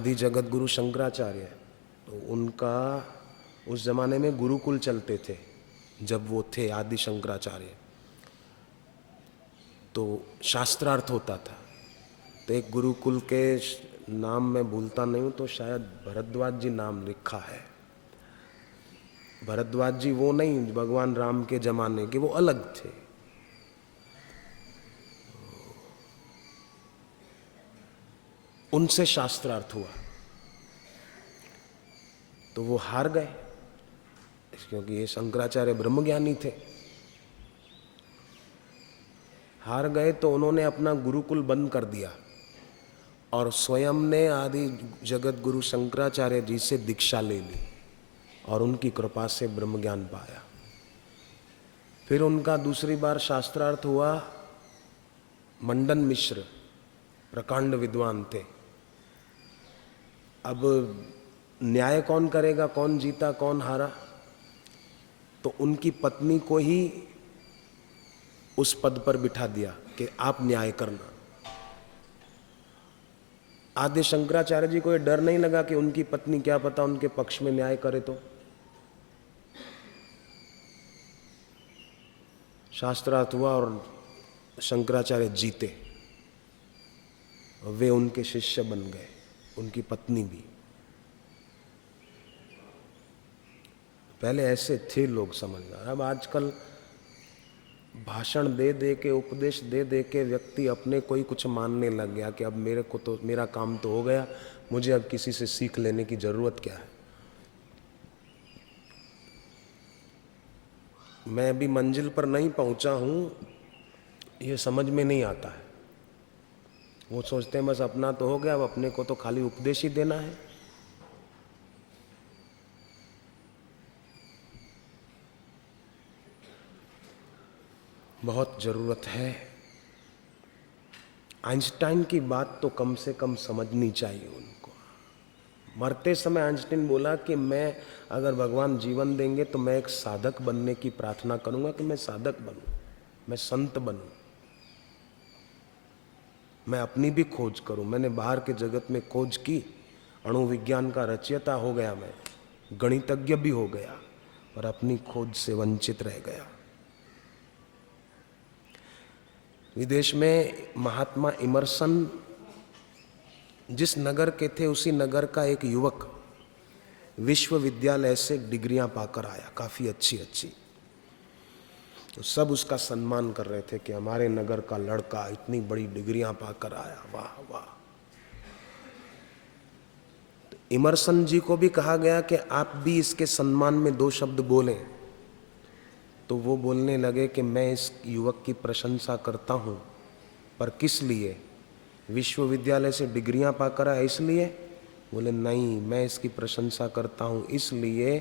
आदि जगत गुरु शंकराचार्य, तो उनका उस जमाने में गुरुकुल चलते थे। जब वो थे आदि शंकराचार्य तो शास्त्रार्थ होता था। तो एक गुरुकुल के नाम मैं भूलता नहीं हूँ, तो शायद भरद्वाज जी नाम लिखा है। भरद्वाज जी वो नहीं भगवान राम के जमाने के, वो अलग थे। उनसे शास्त्रार्थ हुआ तो वो हार गए, क्योंकि ये शंकराचार्य ब्रह्मज्ञानी थे। हार गए तो उन्होंने अपना गुरुकुल बंद कर दिया और स्वयं ने आदि जगत गुरु शंकराचार्य जी से दीक्षा ले ली और उनकी कृपा से ब्रह्मज्ञान पाया। फिर उनका दूसरी बार शास्त्रार्थ हुआ। मंडन मिश्र प्रकांड विद्वान थे। अब न्याय कौन करेगा, कौन जीता कौन हारा? तो उनकी पत्नी को ही उस पद पर बिठा दिया कि आप न्याय करना। आदि शंकराचार्य जी को यह डर नहीं लगा कि उनकी पत्नी क्या पता उनके पक्ष में न्याय करे। तो शास्त्रार्थ हुआ और शंकराचार्य जीते। वे उनके शिष्य बन गए, उनकी पत्नी भी। पहले ऐसे थे लोग, समझदार। अब आजकल भाषण दे दे के, उपदेश दे दे के व्यक्ति अपने को ही कुछ मानने लग गया कि अब मेरे को तो मेरा काम तो हो गया, मुझे अब किसी से सीख लेने की जरूरत क्या है। मैं अभी मंजिल पर नहीं पहुंचा हूं, ये समझ में नहीं आता है। वो सोचते हैं बस अपना तो हो गया, अब अपने को तो खाली उपदेश ही देना है। बहुत जरूरत है। आइंस्टाइन की बात तो कम से कम समझनी चाहिए उनको। मरते समय आइंस्टाइन बोला कि मैं अगर भगवान जीवन देंगे तो मैं एक साधक बनने की प्रार्थना करूंगा, कि मैं साधक बनूं, मैं संत बनूं, मैं अपनी भी खोज करूं। मैंने बाहर के जगत में खोज की, अणु विज्ञान का रचयिता हो गया, मैं गणितज्ञ भी हो गया, पर अपनी खोज से वंचित रह गया। विदेश में महात्मा इमर्सन जिस नगर के थे, उसी नगर का एक युवक विश्वविद्यालय से डिग्रियां पाकर आया, काफी अच्छी अच्छी। तो सब उसका सम्मान कर रहे थे कि हमारे नगर का लड़का इतनी बड़ी डिग्रियां पाकर आया, वाह वाह। तो इमर्सन जी को भी कहा गया कि आप भी इसके सम्मान में दो शब्द बोलें। तो वो बोलने लगे कि मैं इस युवक की प्रशंसा करता हूं, पर किस लिए? विश्वविद्यालय से डिग्रियां पाकर आया इसलिए? बोले नहीं, मैं इसकी प्रशंसा करता हूं इसलिए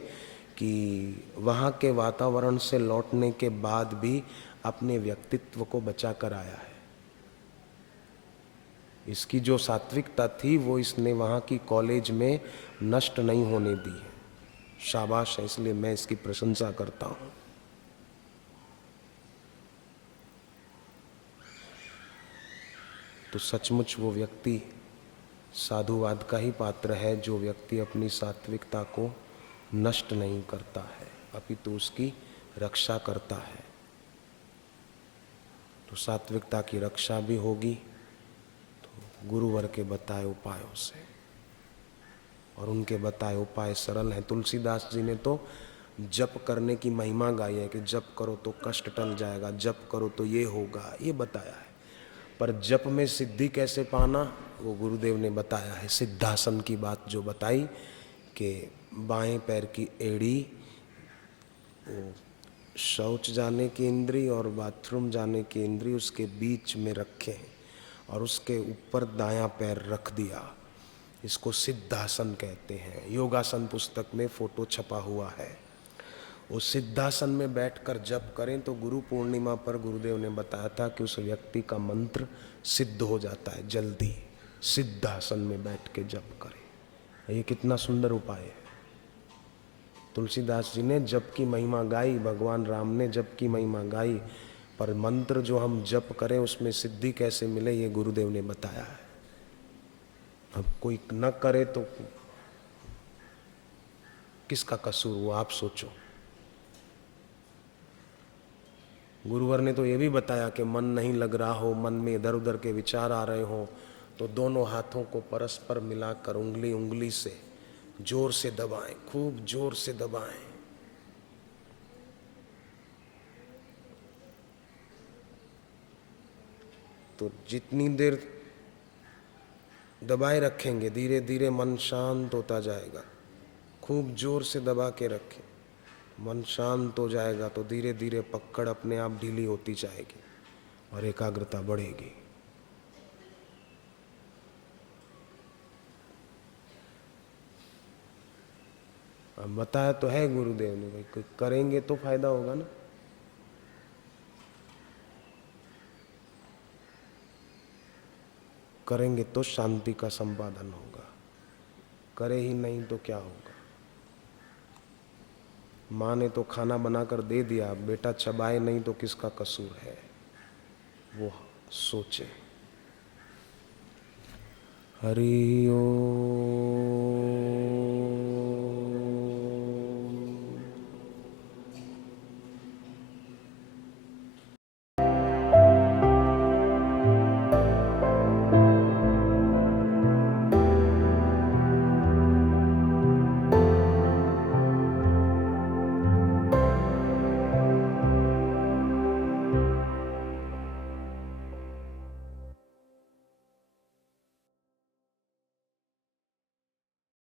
कि वहाँ के वातावरण से लौटने के बाद भी अपने व्यक्तित्व को बचा कर आया है। इसकी जो सात्विकता थी वो इसने वहाँ की कॉलेज में नष्ट नहीं होने दी है। शाबाश है, इसलिए मैं इसकी प्रशंसा करता हूँ। तो सचमुच वो व्यक्ति साधुवाद का ही पात्र है, जो व्यक्ति अपनी सात्विकता को नष्ट नहीं करता है, अपितु उसकी रक्षा करता है। तो सात्विकता की रक्षा भी होगी तो गुरुवर के बताए उपायों से, और उनके बताए उपाय सरल हैं। तुलसीदास जी ने तो जप करने की महिमा गाई है कि जप करो तो कष्ट टल जाएगा, जप करो तो ये होगा, ये बताया है। पर जप में सिद्धि कैसे पाना, वो गुरुदेव ने बताया है। सिद्धासन की बात जो बताई कि बाएं पैर की एड़ी वो शौच जाने की इंद्री और बाथरूम जाने की इंद्री उसके बीच में रखें और उसके ऊपर दायां पैर रख दिया। इसको सिद्धासन कहते हैं। योगासन पुस्तक में फोटो छपा हुआ है। वो सिद्धासन में बैठकर जप करें तो गुरु पूर्णिमा पर गुरुदेव ने बताया था कि उस व्यक्ति का मंत्र सिद्ध हो जाता है जल्दी। सिद्धासन में बैठ के जप करें, ये कितना सुंदर उपाय है। तुलसीदास जी ने जप की महिमा गाई, भगवान राम ने जप की महिमा गाई, पर मंत्र जो हम जप करें उसमें सिद्धि कैसे मिले ये गुरुदेव ने बताया है। अब कोई न करे तो किसका कसूर हुआ, आप सोचो। गुरुवर ने तो ये भी बताया कि मन नहीं लग रहा हो, मन में इधर उधर के विचार आ रहे हो, तो दोनों हाथों को परस्पर मिलाकर उंगली उंगली से जोर से दबाएं, खूब जोर से दबाएं। तो जितनी देर दबाए रखेंगे धीरे धीरे मन शांत होता जाएगा। खूब जोर से दबा के रखें, मन शांत हो जाएगा तो धीरे धीरे पकड़ अपने आप ढीली होती जाएगी और एकाग्रता बढ़ेगी। अब बताया तो है गुरुदेव ने, भाई कोई करेंगे तो फायदा होगा ना। करेंगे तो शांति का संपादन होगा, करे ही नहीं तो क्या होगा। माँ ने तो खाना बनाकर दे दिया, बेटा चबाए नहीं तो किसका कसूर है, वो सोचे। हरि ओम।